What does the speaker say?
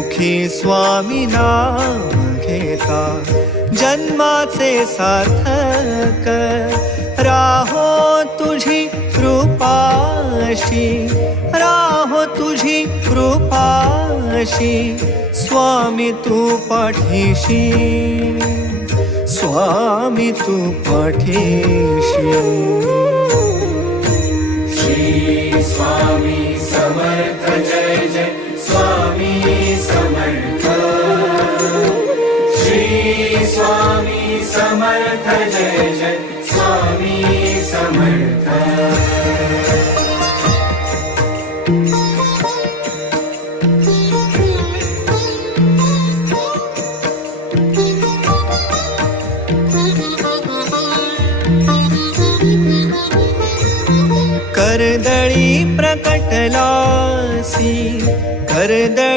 मुखी स्वामी नाम घेता जन्माचे सार्थक राहो तुझी कृपाशी, राहो तुझी कृपाशी स्वामी तू पाठीशी, स्वामी तू पाठीशी. श्री स्वामी समर्थ जय जय स्वामी समर्थ. श्री स्वामी समर्थ जय जय स्वामी समर्थ. कर्दळी प्रकटलासी, कर्दळी